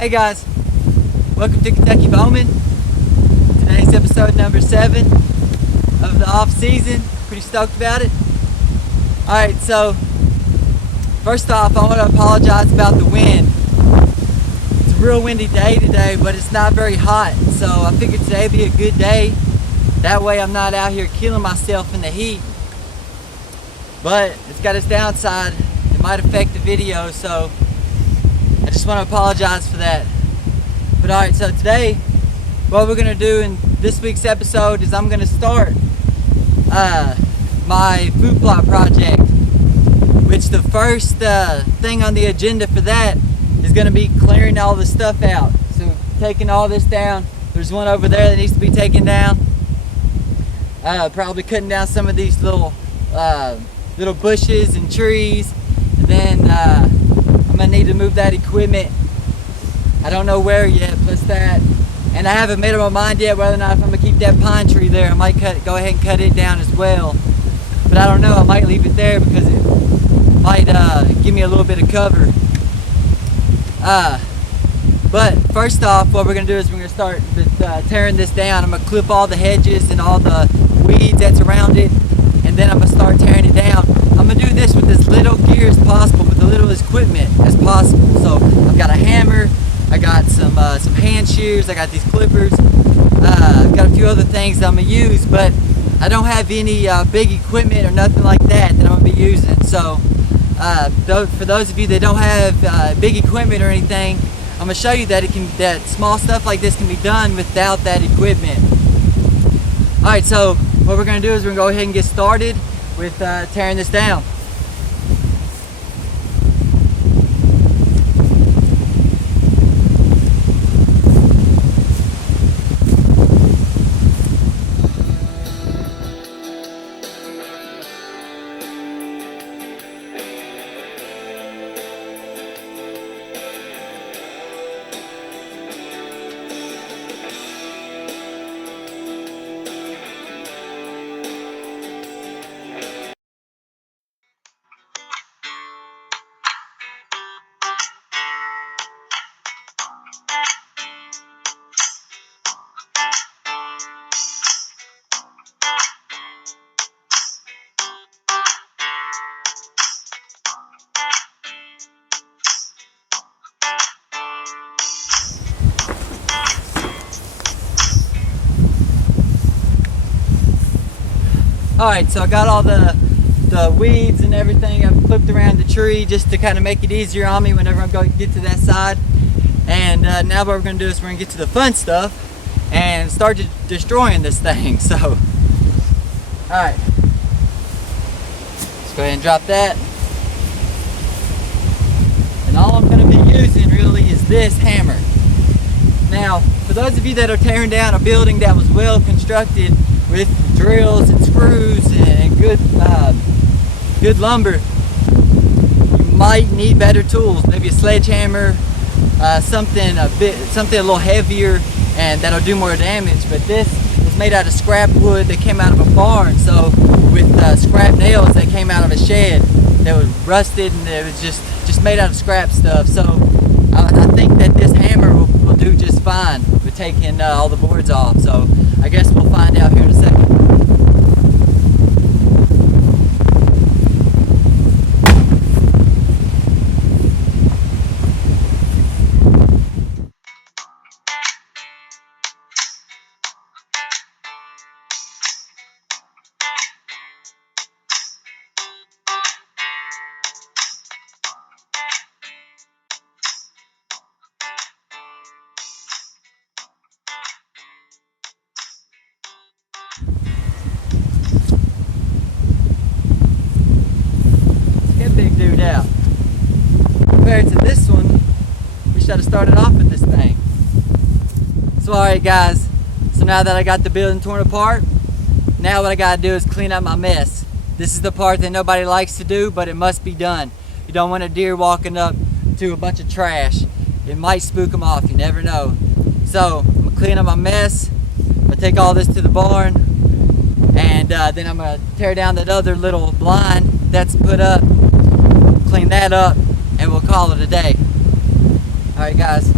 Hey guys, welcome to Kentucky Bowman. Today's episode number 7 of the off season. Pretty stoked about it. Alright, so first off, I want to apologize about the wind. It's a real windy day today, but it's not very hot, so I figured today would be a good day. That way I'm not out here killing myself in the heat. But it's got its downside. It might affect the video, so I just want to apologize for that. But alright, so today what we're going to do in this week's episode is I'm going to start my food plot project, which the first thing on the agenda for that is going to be clearing all the stuff out. So taking all this down. There's one over there that needs to be taken down. Probably cutting down some of these little bushes and trees, and then I'm gonna need to move that equipment. I don't know where yet, plus that, and I haven't made up my mind yet whether or not if I'm gonna keep that pine tree there. I might go ahead and cut it down as well, but I don't know. I might leave it there because it might give me a little bit of cover. But first off, what we're gonna do is we're gonna start with tearing this down. I'm gonna clip all the hedges and all the weeds that's around it, and then I'm gonna start tearing it down. I'm gonna do this with as little gear as possible, with the little equipment as possible. So I've got a hammer, I got some hand shears, I got these clippers, I've got a few other things that I'm gonna use, but I don't have any big equipment or nothing like that I'm gonna be using. So for those of you that don't have big equipment or anything, I'm gonna show you that that small stuff like this can be done without that equipment. All right, so what we're gonna do is we're gonna go ahead and get started with tearing this down. Alright, so I got all the weeds and everything I've clipped around the tree just to kind of make it easier on me whenever I'm going to get to that side. And now what we're going to do is we're going to get to the fun stuff and start destroying this thing. So, alright, let's go ahead and drop that. And all I'm going to be using really is this hammer. Now, for those of you that are tearing down a building that was well constructed with drills and screws and good lumber, you might need better tools. Maybe a sledgehammer, something a little heavier, and that'll do more damage. But this is made out of scrap wood that came out of a barn. So with scrap nails that came out of a shed that was rusted, and it was just made out of scrap stuff. So I think that this hammer will do just fine with taking all the boards off. So I guess we'll find out here in a second. Big dude out. Compared to this one, we should have started off with this thing. So alright guys, so now that I got the building torn apart, now what I gotta do is clean up my mess. This is the part that nobody likes to do, but it must be done. You don't want a deer walking up to a bunch of trash. It might spook them off, you never know. So I'm gonna clean up my mess. I'm gonna take all this to the barn, and then I'm gonna tear down that other little blind that's put up, clean that up, and we'll call it a day. Alright guys,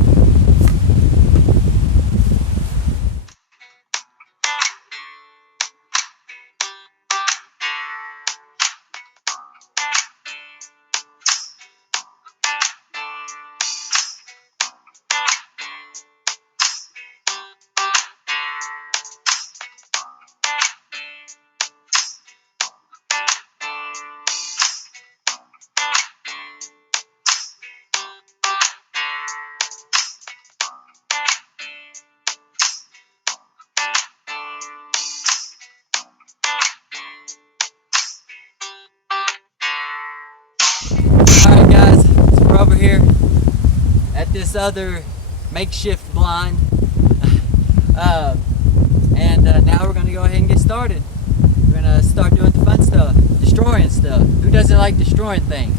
Alright guys, so we're over here at this other makeshift blind. Now we're going to go ahead and get started. We're going to start doing the fun stuff, destroying stuff. Who doesn't like destroying things?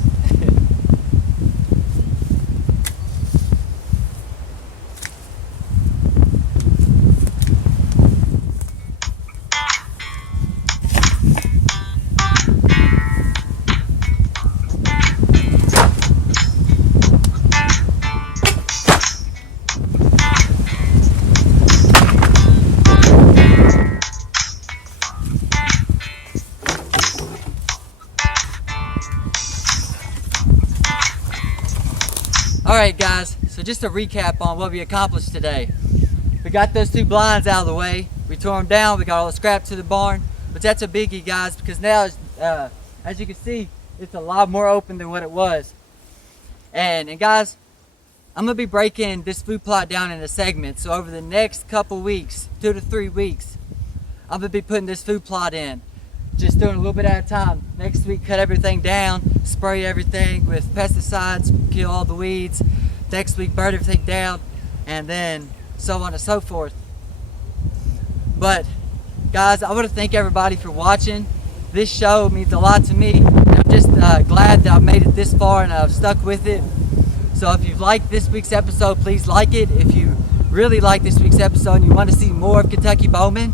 Alright guys, so just a recap on what we accomplished today. We got those two blinds out of the way, we tore them down, we got all the scrap to the barn, but that's a biggie guys, because now, as you can see, it's a lot more open than what it was. And guys, I'm going to be breaking this food plot down into segments, so over the next couple weeks, 2 to 3 weeks, I'm going to be putting this food plot in. Just doing a little bit at a time. Next week, cut everything down, spray everything with pesticides, kill all the weeds. Next week, burn everything down, and then so on and so forth. But guys, I want to thank everybody for watching. This show means a lot to me. I'm just glad that I've made it this far and I've stuck with it. So if you've liked this week's episode, please like it. If you really like this week's episode and you want to see more of Kentucky Bowman,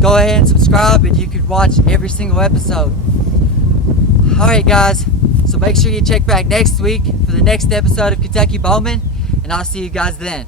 go ahead and subscribe and you can watch every single episode. Alright guys, so make sure you check back next week for the next episode of Kentucky Bowman, and I'll see you guys then.